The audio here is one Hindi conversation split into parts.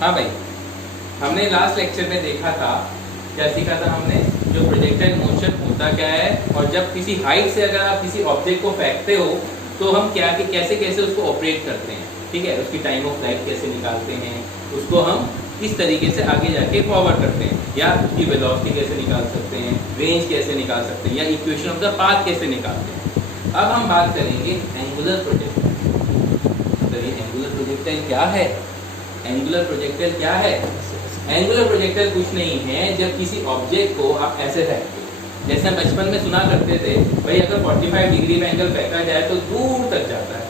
हाँ भाई, हमने लास्ट लेक्चर में देखा था, क्या सीखा था हमने, जो प्रोजेक्टाइल मोशन होता क्या है, और जब किसी हाइट से अगर आप किसी ऑब्जेक्ट को फेंकते हो तो हम क्या कि कैसे कैसे उसको ऑपरेट करते हैं, ठीक है, उसकी टाइम ऑफ फ्लाइट कैसे निकालते हैं, उसको हम किस तरीके से आगे जाके फॉरवर्ड करते हैं, या उसकी वेलोसिटी कैसे निकाल सकते हैं, रेंज कैसे निकाल सकते हैं, या इक्वेशन ऑफ द पाथ कैसे निकालते हैं। अब हम बात करेंगे एंगुलर प्रोजेक्टाइल। तो ये एंगुलर प्रोजेक्टाइल क्या है? एंगुलर प्रोजेक्टाइल क्या है? एंगुलर प्रोजेक्टाइल कुछ नहीं है जब किसी ऑब्जेक्ट को आप ऐसे फेंकते हो, जैसे हम बचपन में सुना करते थे भाई अगर 45 डिग्री में एंगल फेंका जाए तो दूर तक जाता है,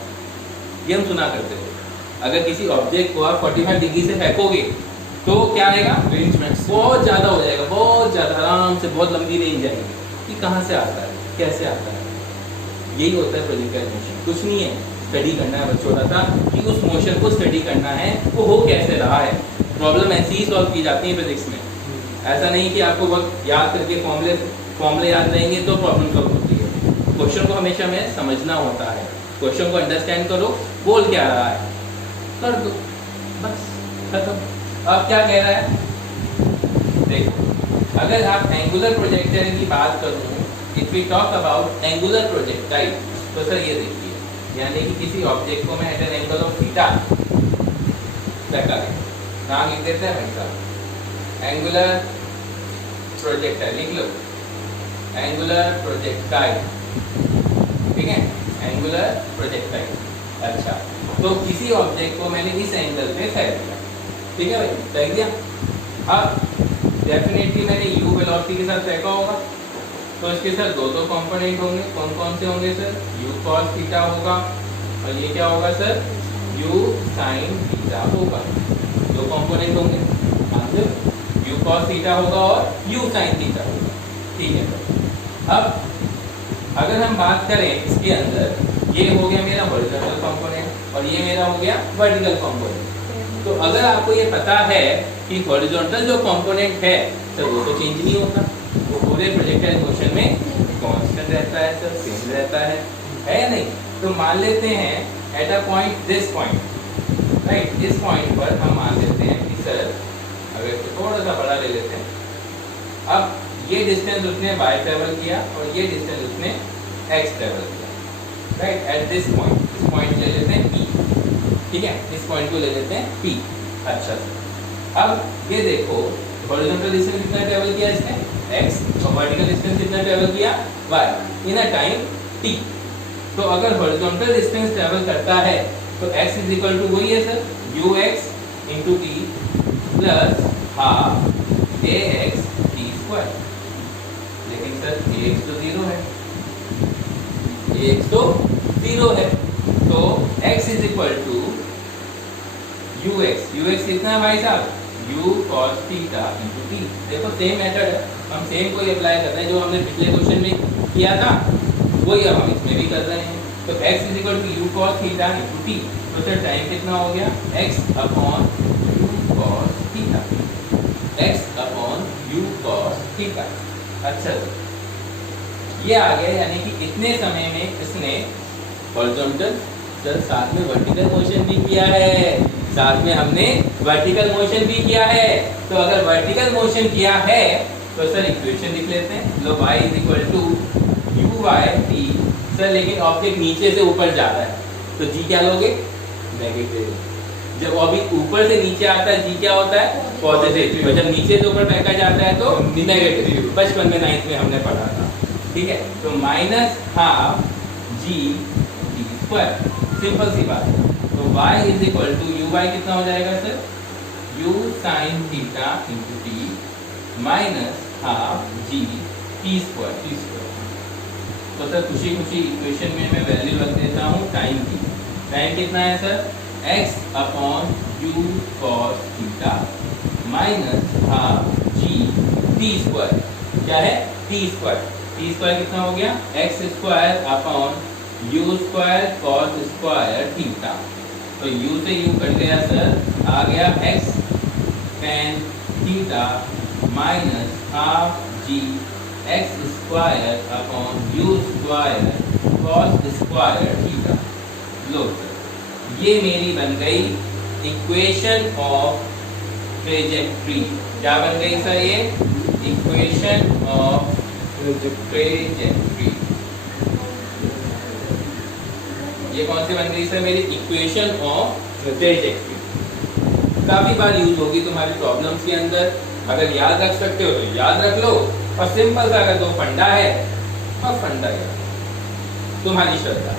ये हम सुना करते थे। अगर किसी ऑब्जेक्ट को आप 45 डिग्री से फेंकोगे तो क्या आएगा, रेंज में बहुत ज़्यादा हो जाएगा, बहुत ज़्यादा आराम से बहुत लंबी रेंज जाएगी। कि कहाँ से आता है, कैसे आता है, यही होता है प्रोजेक्टाइल मोशन। कुछ नहीं है, स्टडी करना है बच्चों का कि उस मोशन को स्टडी करना है, वो हो कैसे रहा है। प्रॉब्लम ऐसी ही सॉल्व की जाती है फिजिक्स में। ऐसा नहीं कि आपको वक्त याद करके फॉर्मूले याद रहेंगे तो प्रॉब्लम सॉल्व होती है। क्वेश्चन को हमेशा हमें समझना होता है, क्वेश्चन को अंडरस्टैंड करो, बोल क्या रहा है, कर दो, बस खत्म। अब क्या कह रहा है, देखो, अगर आप एंगुलर प्रोजेक्टाइल की बात करूं, if we talk about angular projectile, तो सर ये देखिए, यानी कि किसी ऑब्जेक्ट को मैं at an angle of theta फेंका दें, नाम लिख देते हैं भाई साहब, एंगुलर प्रोजेक्टाइल लिख लो, एंगुलर प्रोजेक्टाइल, ठीक है, एंगुलर प्रोजेक्टाइल। अच्छा, तो किसी ऑब्जेक्ट को मैंने इस एंगल पे फेंक दिया, ठीक है भाई, फेंक दिया। अब डेफिनेटली मैंने u वेलोसिटी के साथ फेंका होगा, तो इसके साथ दो कंपोनेंट होंगे। कौन कौन से होंगे सर? u cos थीटा होगा, और ये क्या होगा सर? u sin थीटा होगा। दो कंपोनेंट होंगे, आंसर u cos थीटा होगा और u sin थीटा होगा, ठीक है। अब अगर हम बात करें इसके अंदर, ये हो गया मेरा हॉरिजॉन्टल कंपोनेंट और ये मेरा हो गया वर्टिकल कंपोनेंट। तो अगर आपको ये पता है कि हॉरिजॉन्टल जो कंपोनेंट है सर वो तो चेंज नहीं होता, वो पूरे प्रोजेक्टाइल मोशन में कांस्टेंट रहता है सर, सेम रहता है या नहीं? तो मान लेते हैं at a point, this point, right, इस पॉइंट पर हम मान लेते हैं कि सर, अगर तो थोड़ा सा बड़ा ले लेते हैं, अब ये डिस्टेंस उसने y ट्रेवल किया और ये डिस्टेंस उसने x ट्रेवल किया, राइट, एट दिस पॉइंट, इस पॉइंट ले लेते हैं p, ठीक है, इस पॉइंट को ले लेते हैं p। अच्छा, अब ये देखो, हॉरिजॉन्टल डिस्टेंस कितना ट्रेवल किया इसने, x, और वर्टिकल डिस्टेंस कितना ट्रेवल किया, y, in a time t। तो अगर हॉरिजॉन्टल डिस्टेंस ट्रेवल करता है तो x इज इक्वल टू वही है sir, ux into t plus half ax t square. लेकिन सर ax तो 0 है, ax तो 0 है, तो x is equal to ux कितना है भाई साहब, u cos theta into t। देखो सेम मेथड है, हम सेम को अप्लाई कर रहे हैं जो हमने पिछले क्वेश्चन में किया था, वही अब हम इसमें भी कर रहे हैं। तो x is equal to u cos theta into t, तो सर टाइम कितना हो गया, x upon u cos theta, x upon u cos theta. अच्छा, ये आ गया, यानी कि इतने समय में इसने हॉरिजॉन्टल, सर साथ में वर्टिकल मोशन भी किया है, साथ में हमने वर्टिकल मोशन भी किया है। तो अगर वर्टिकल मोशन किया है तो सर इक्वेशन लिख लेते हैं, लो y is equal to u y t. Sir लेकिन ऑब्जेक्ट नीचे से ऊपर जा रहा है तो जी क्या लोगे, नेगेटिव। जब ऑब्जेक्ट ऊपर से नीचे आता है जी क्या होता है, पॉजिटिव। जब नीचे से ऊपर फेंका जाता है तो नेगेटिव। बचपन में 9th में हमने पढ़ा था, ठीक है। तो minus half g t square, simple सी बात है। तो y is equal to u y कितना हो जाएगा sir, u sine theta into t minus half g t square. तो सर खुशी खुशी इक्वेशन में मैं वैल्यू रख देता हूँ टाइम की। टाइम कितना है sir, x upon u cos theta minus half g t square. क्या है, टी स्क्वायर। टी स्क्वायर कितना हो गया, x square upon u square cos square theta. तो u से u कट गया सर, आ गया x tan theta minus half g x square upon u square cos square theta. लो सर, ये मेरी बन गई इक्वेशन ऑफ ट्रेजेक्ट्री। क्या बन गई सर ये? Equation of trajectory. ये कौन सी बन गई सर मेरी? Equation of trajectory. काफी बार यूज होगी तुम्हारी प्रॉब्लम्स के अंदर। अगर याद रख सकते हो तो याद रख लो, और सिंपल सा अगर दो फंडा है और फंडा याद, तुम्हारी श्रद्धा,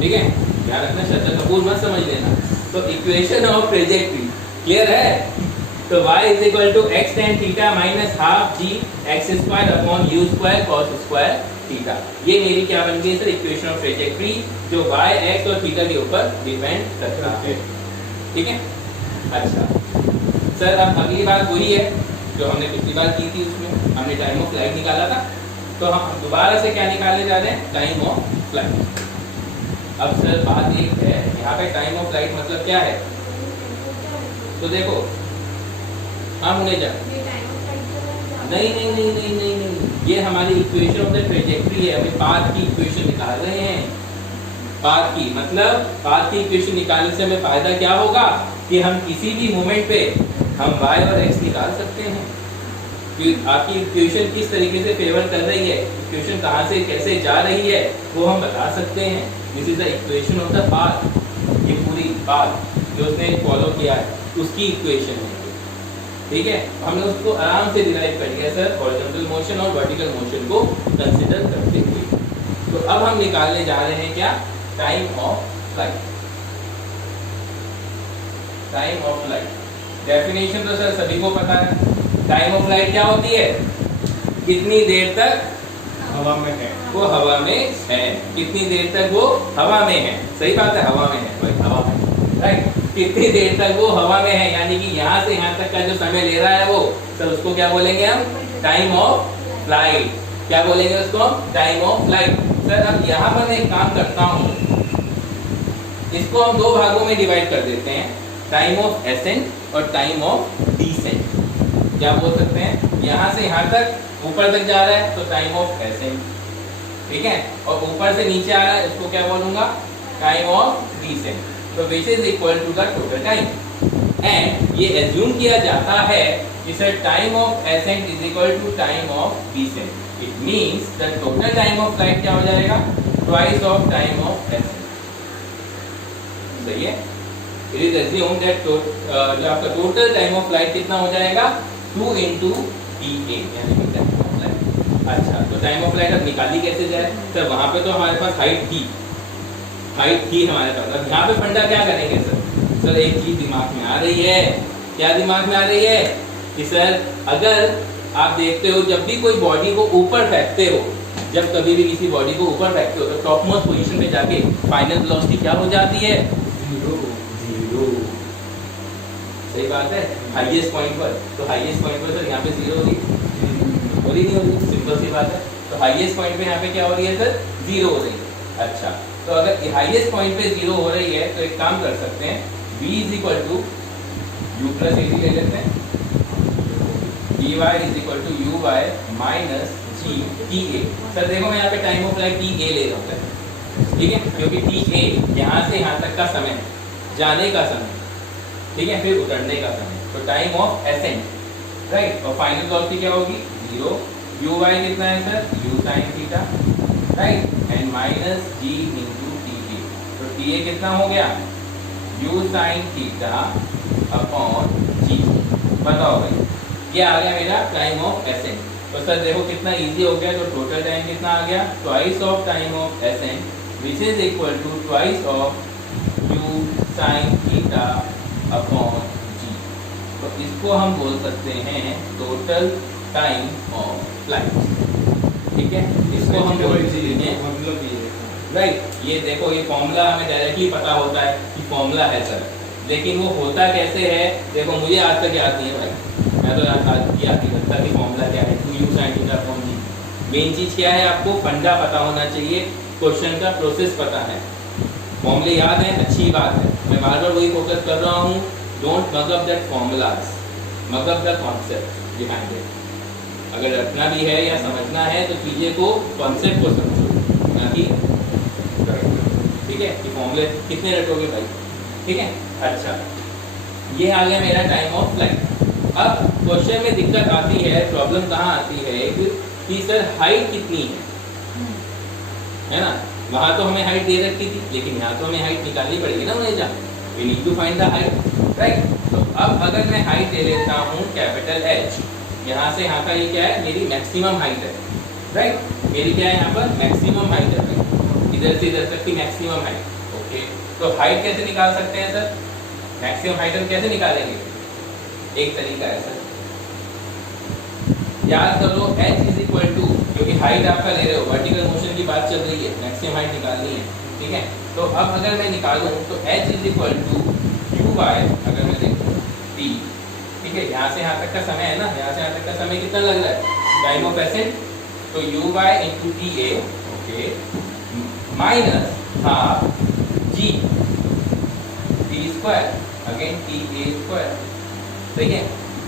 ठीक है? याद रखना, श्रद्धा कपूर मत समझ लेना। तो इक्वेशन ऑफ ट्रेजेक्ट्री क्लियर है? तो y is equal to x tan theta minus half g x square upon u square cos square theta. ये मेरी क्या बन गई सर? इक्वेशन ऑफ ट्रेजेक्ट्री, जो y x और थीटा के ऊपर डिपेंड करता है, ठीक है? अच्छा सर, अब अगली बात वही है जो हमने पिछली बार की थी, उसमें हमने टाइम ऑफ फ्लाइट निकाला था। तो हम दोबारा से क्या निकालने जा रहे हैं? Time of flight. अब सर बात एक है, यहाँ पे टाइम ऑफ फ्लाइट मतलब क्या है? तो देखो हम उन्हें जा नहीं, ये हमारी इक्वेशन ऑफ द ट्रेजेक्ट्री है। हमें पाथ की इक्वेशन निकाल रहे हैं। पाथ की मतलब पाथ की इक्वेशन निकालने से हमें फायदा क्या होगा कि हम किसी भी मोमेंट पे हम y और x निकाल सकते हैं कि आपकी इक्वेशन किस तरीके से फेवर कर रही है, इक्वेशन कहाँ से कैसे जा रही है, वो हम बता सकते हैं। This is the equation of the path. ये पूरी पाथ जो उसने फॉलो किया है उसकी इक्वेशन है, ठीक है? हमने उसको आराम से डिराइव कर लिया सर, हॉरिजॉन्टल मोशन और वर्टिकल मोशन को कंसीडर करते हुए। तो अब हम निकालने जा रहे हैं क्या? Time of flight. Time of flight definition तो सर सभी को पता है। टाइम ऑफ फ्लाइट क्या होती है? कितनी देर तक हवा में है, वो हवा में है, कितनी देर तक वो हवा में है। सही बात है, हवा में है भाई, हवा में, राइट? कितनी देर तक वो हवा में है, यानी कि यहाँ से यहाँ तक का जो समय ले रहा है वो सर, उसको क्या बोलेंगे हम? Time of flight. क्या बोलेंगे उसको? Time of flight. सर अब यहाँ पर मैं एक काम करता हूँ, इसको हम दो भागों में डिवाइड कर देते हैं, टाइम ऑफ एसेंट और टाइम ऑफ डिसेंट। क्या बोल सकते हैं? यहाँ से यहाँ तक ऊपर तक जा रहा है तो टाइम ऑफ एसेंट, ठीक है? और ऊपर से नीचे आ रहा है, इसको क्या बोलूंगा? Time of descent. तो which is equal to the total time. And ये एज्यूम किया जाता है कि sir time of ascent is equal to time of descent. It means the total time of flight क्या हो जाएगा? Twice of time of ascent. सही है? इट इज एज्यूम दैट जो आपका टोटल टाइम ऑफ फ्लाइट कितना हो जाएगा? 2 into TA, यानी कि टाइम ऑफ फ्लाइट। अच्छा, तो टाइम ऑफ फ्लाइट अब निकाली कैसे जाए? सर वहाँ पे तो हमारे पास हाइट थी हमारे पास। अब यहाँ पे फंडा क्या करेंगे सर? सर एक चीज दिमाग में आ रही है। क्या दिमाग में आ रही है? कि सर अगर आप देखते हो जब भी कोई बॉडी को ऊपर फेंकते हो, जब कभी भी किसी बॉडी को ऊपर फेंकते हो तो टॉप मोस्ट पोजीशन में जाके फाइनल वेलोसिटी क्या हो जाती है? जीरो। सही बात है, हाईएस्ट पॉइंट पर। तो हाईएस्ट पॉइंट पर सर यहाँ पे जीरो हो रही नहीं हो रही? सिंपल सी बात है। तो हाईएस्ट पॉइंट पे यहाँ पे क्या हो रही है सर? जीरो हो रही है। अच्छा, तो अगर हाईएस्ट पॉइंट पे जीरो हो रही है तो एक काम कर सकते हैं, v is equal to u plus a ले लेते हैं, dy is equal to u by minus g t a. Sir देखो मैं यहाँ पे time of flight t a ले रहा हूँ, ठीक है? क्योंकि टी ए यहाँ से यहाँ तक का समय, जाने का समय, ठीक है, फिर उतरने का समय। तो टाइम ऑफ एसेंट, राइट? और फाइनल वेलोसिटी क्या होगी? जीरो। यू वाई कितना है sir? U sine theta, right? And minus g into t a. तो टी ए कितना हो गया? U sine theta upon g. बताओ भाई, ये आ गया मेरा टाइम ऑफ एसेंट। तो सर देखो कितना इजी हो गया। तो टोटल टाइम कितना आ गया? Twice of time of ascent which is equal to twice of u sine theta upon g. तो इसको हम बोल सकते हैं टोटल टाइम ऑफ फ्लाइट, ठीक है? इसको हम बोल सकते हैं, मतलब ये राइट? ये देखो, ये फॉर्मूला हमें डायरेक्टली पता होता है कि फॉर्मूला है सर, लेकिन वो होता कैसे है? देखो मुझे आज तक याद नहीं है भाई, मैं तो आज याद नहीं रखता कि फॉर्मूला क्या है। 2u sin थीटा अपॉन जी। मेन चीज़ क्या है? आपको फंडा पता होना चाहिए, क्वेश्चन का प्रोसेस पता है। फॉर्मूले याद है, अच्छी बात है। मैं बार बार वही फोकस कर रहा हूँ, don't mug up that formulas, mug up the concept behind it. अगर रखना भी है या समझना है तो चीज़ें को, कॉन्सेप्ट को समझो, ना कि ठीक है कि फॉर्मूले कितने रटोगे भाई, ठीक है? अच्छा, ये आ गया मेरा टाइम ऑफ फ्लाइट। अब क्वेश्चन में दिक्कत आती है, प्रॉब्लम कहाँ आती है कि सर हाइट कितनी है ना। वहां तो हमें हाइट दे रखी थी, लेकिन यहाँ तो हमें हाइट निकालनी पड़ेगी ना मुझे, जहाँ we need to find the height, right. तो अब अगर मैं हाइट ले लेता हूँ कैपिटल H, यहाँ से यहाँ का ये क्या है, मेरी मैक्सिमम हाइट है, राइट। मेरी क्या है यहाँ पर मैक्सिमम हाइट है, इधर से इधर तक की मैक्सिमम हाइट। ओके, तो हाइट कैसे निकाल सकते हैं सर, मैक्सिमम हाइट हम कैसे निकालेंगे? एक तरीका है सर, याद करो h इज इक्वल टू, क्योंकि हाइट आपका ले रहे हो, वर्टिकल मोशन की बात चल रही है, मैक्सिमम हाइट निकालनी है, ठीक है। तो अब अगर मैं निकालूं तो h is equal to u by, अगर मैं देखूं t, ठीक है, यहाँ से यहाँ तक का समय है ना, यहाँ से यहाँ तक का समय कितना लग रहा है, टाइम ऑफ एसेंट, तो u bye into t A, okay, minus half g t square, again T a square, सही है।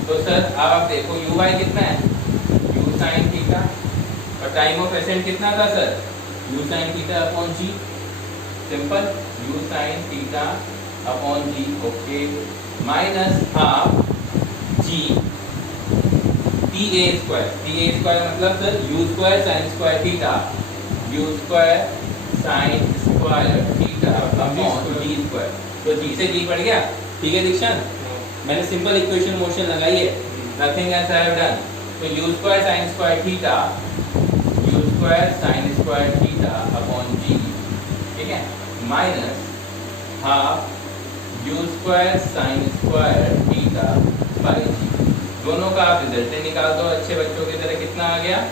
तो सर अब आप देखो u बाय कितना है, u साइन थीटा, और टाइम ऑफ एसेंट कितना था sir, u sine theta upon g, simple, u sine theta upon g, okay, minus half g t a square मतलब sir u square sine square theta, u square sine square theta upon g square, तो g से g बढ़ गया, ठीक है दीक्षांत, मैंने सिंपल इक्वेशन मोशन लगाई है, nothing else I have done. तो u square sine square theta, u square sine square theta upon g, ठीक है, minus half u square sine square theta by g। दोनों का आप रिजल्ट निकाल दो अच्छे बच्चों की तरह, कितना आ गया,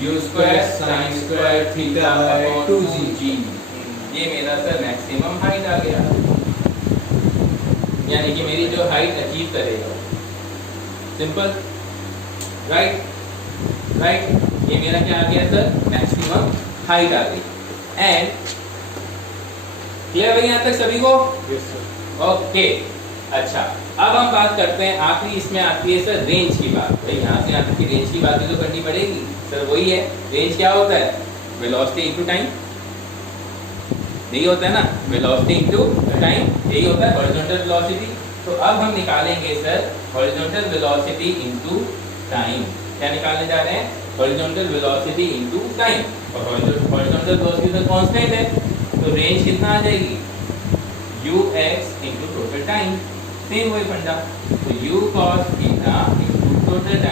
u square sine square theta upon 2g, ये मेरा सर मैक्सिमम हाइट आ गया, यानी कि मेरी जो हाइट अचीव करेगा, सिंपल, राइट, ये मेरा क्या आ गया सर, मैक्सिमम हाइट आ गई। एंड क्लियर भाई यहाँ तक सभी को? Yes sir. ओके, अच्छा, अब हम बात करते हैं आखिरी, इसमें आती है सर रेंज की बात। भाई यहाँ से यहाँ तक की रेंज की बात भी तो करनी पड़ेगी सर, वही है, रेंज क्या होता है, वेलोसिटी इनटू टाइम, यही होता है ना, वेलोसिटी इनटू टाइम, यही होता है हॉरिजॉन्टल वेलोसिटी। तो अब हम निकालेंगे sir horizontal velocity into time, क्या निकालने जा रहे हैं, हॉरिजॉन्टल वेलोसिटी इनटू टाइम, और हॉरिजॉन्टल वेलोसिटी तो कांस्टेंट है, तो रेंज कितना आ जाएगी, ux into total time, same वही फंडा, तो u cos theta into total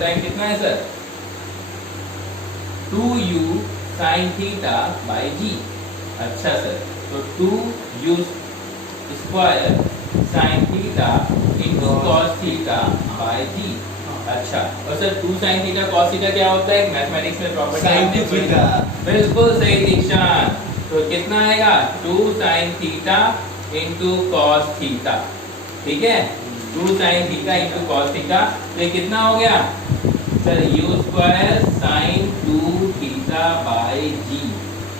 time कितना है sir, 2u sin theta by g। अच्छा सर, तो 2u square sine theta into cos theta by g. अच्छा, और sir 2 sine theta cos theta क्या होता है, मैथमेटिक्स में प्रॉपर्टी साइन थीटा, बिल्कुल सही दीक्षांत। तो कितना आएगा, 2 sine theta into cos theta, ठीक है, 2 sine theta into cos theta, तो ये कितना हो गया sir, u square sine 2 theta by g.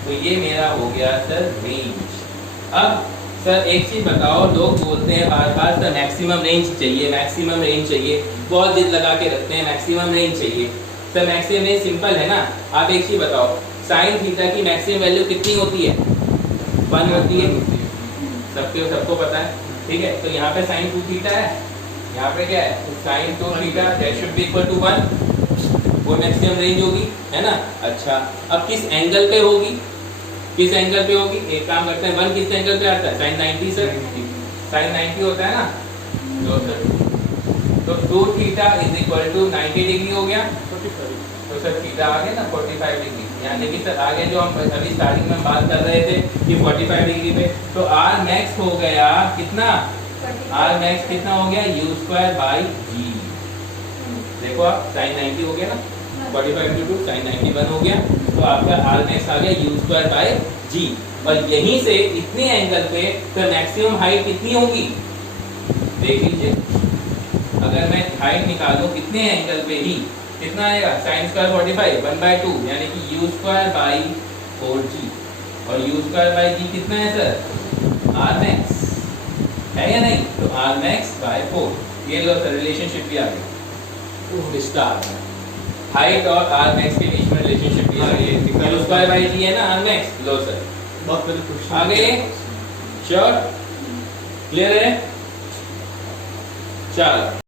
तो ये मेरा हो गया सर रेंज। अब सर एक चीज बताओ, लोग बोलते हैं बार बार सर मैक्सिमम रेंज चाहिए, मैक्सिमम रेंज चाहिए, बहुत जिद लगा के रखते हैं मैक्सिमम रेंज चाहिए। सर मैक्सिमम रेंज सिंपल है ना, आप एक चीज बताओ, साइन थीटा की मैक्सिमम वैल्यू कितनी होती है, 1 होती है, सबको पता है, ठीक है। तो यहाँ पे साइन 2 थीटा है, यहाँ पे क्या है, sine 2 theta, that should be equal to 1, वो मैक्सिमम रेंज होगी, है ना। अच्छा, अब किस एंगल पे होगी, किस एंगल पे होगी, एक काम करते हैं, 1 किस एंगल पे आता है, साइन 90 सर, साइन 90 होता है ना, लो सर, तो 2 theta is equal to 90 degree हो गया, तो सर थीटा आ गया ना 45 डिग्री, यानी कि सर आगे जो हम अभी स्टार्टिंग में बात कर रहे थे कि 45 डिग्री पे, तो आर मैक्स हो गया कितना, आर मैक्स कितना हो गया, u स्क्वायर बाई जी। देखो आप साइन 90 हो गया ना, 45 इंटू 2 साइन 91 हो गया, तो आपका आर मैक्स आ गया u स्क्वायर बाय जी। और यहीं से इतने एंगल पे तो मैक्सिमम हाइट कितनी होगी, देख लीजिए, अगर मैं हाइट निकालूं कितने एंगल पे ही, कितना आएगा, साइन स्क्वायर 45 1/2, यानी कि u स्क्वायर बाई 4g, और u स्क्वायर बाई जी कितना है सर, आर मैक्स है या नहीं, तो आर मैक्स बाय 4, ये लो सर रिलेशनशिप भी आ गई, रिश्ता आ गया, हाइट और आर मैक्स के बीच में रिलेशनशिप भी आ गई, u स्क्वायर बाई जी है ना आर मैक्स, लो सर बहुत पहले क्वेश्चन आगे, श्योर, क्लियर है, चलो।